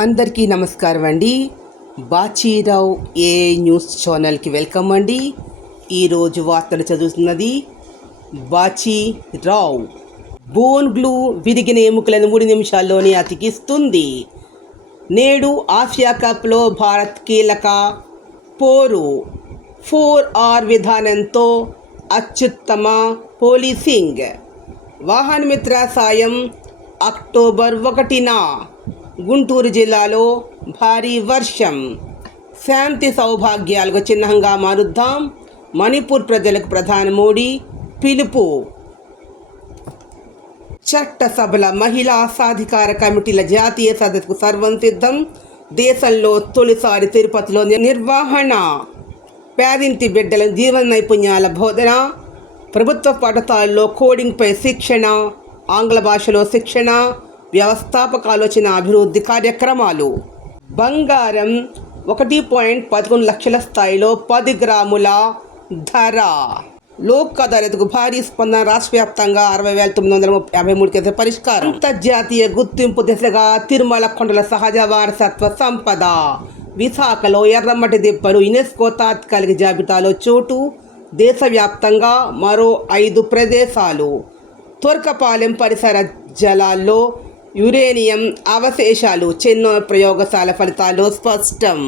అందరికీ నమస్కారం అండి. బాచీరావు ఏ న్యూస్ ఛానల్కి వెల్కమ్ అండి. ఈరోజు వార్తలు చదువుతున్నది బాచీరావు. బోన్ గ్లూ విరిగిన ఎముకలను 3 నిమిషాల్లోనే అతికిస్తుంది. నేడు ఆసియా కప్లో భారత్ కీలక పోరు. 4R విధానంతో అత్యుత్తమ పోలీసింగ్. వాహన మిత్ర సాయం అక్టోబర్ 1న గుంటూరు జిల్లాలో భారీ వర్షం. శాంతి సౌభాగ్యాలకు చిహ్నంగా మారుద్దాం. మణిపూర్ ప్రజలకు ప్రధాని మోడీ పిలుపు. చట్టసభల మహిళా సాధికార కమిటీల జాతీయ సదస్సుకు సర్వం సిద్ధం. దేశంలో తొలిసారి తిరుపతిలో నిర్వహణ. పేదింటి బిడ్డల జీవన నైపుణ్యాల బోధన. ప్రభుత్వ పాఠశాలల్లో కోడింగ్పై శిక్షణ, ఆంగ్ల భాషలో శిక్షణ, వ్యవస్థాపకాలోచన అభివృద్ధి కార్యక్రమాలు. బంగారం 1.11 లక్షల స్థాయిలో 10 గ్రాముల ధర. లోక్ అదాలత్కు భారీ స్పందన. రాష్ట్ర వ్యాప్తంగా 60,953 కేసుల పరిష్కారం. అంతర్జాతీయ గుర్తింపు దిశగా తిరుమల కొండల సహజ వారసత్వ సంపద. విశాఖలో ఎర్రమట్టి దిబ్బలు యునెస్కో తాత్కాలిక జాబితాలో చోటు. దేశవ్యాప్తంగా మరో 5 ప్రదేశాలు. తుర్కపాలెం పరిసర జలాల్లో యురేనియం అవశేషాలు. చెన్నై ప్రయోగశాల ఫలితాలు స్పష్టం.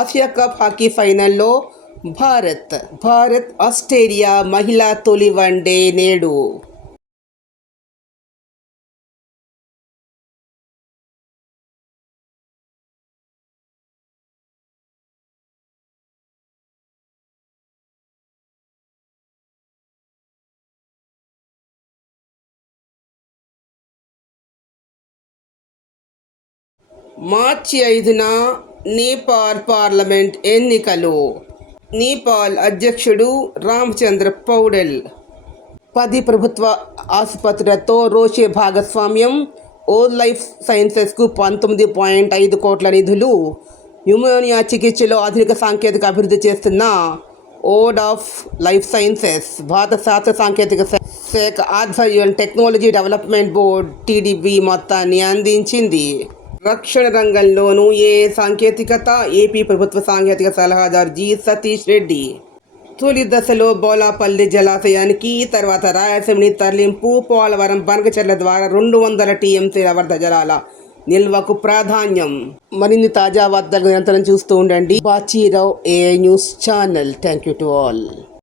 ఆసియా కప్ హాకీ ఫైనల్లో భారత్ ఆస్ట్రేలియా మహిళా తొలి వన్డే నేడు. మార్చి 5న నేపాల్ పార్లమెంట్ ఎన్నికలు. నేపాల్ అధ్యక్షుడు రామచంద్ర పౌడెల్. 10 ప్రభుత్వ ఆసుపత్రులతో రోషే భాగస్వామ్యం. ఓల్ లైఫ్ సైన్సెస్కు 19.5 కోట్ల నిధులు. న్యూమోనియా చికిత్సలో ఆధునిక సాంకేతిక అభివృద్ధి చేస్తున్న ఓడ్ ఆఫ్ లైఫ్ సైన్సెస్ భారత శాస్త్ర సాంకేతిక శాఖ ఆధ్వర్యం టెక్నాలజీ డెవలప్మెంట్ బోర్డ్ టీడీబీ మొత్తాన్ని అందించింది. రక్షణ రంగంలోనూ సాంకేతికత. ఏపీ ప్రభుత్వ సాంకేతిక సలహాదారు జి సతీష్ రెడ్డి. తొలి దశలో బోలాపల్లి జలాశయానికి, తర్వాత రాయలసీమని తరలింపు. పోలవరం బనకచెర్ల ద్వారా 200 టీఎంసీ వరద జలాల నిల్వకు ప్రాధాన్యం. మరిన్ని తాజా వార్తలు నిరంతరం చూస్తూ ఉండండి బాచీరావు ఏ news channel. Thank you to all.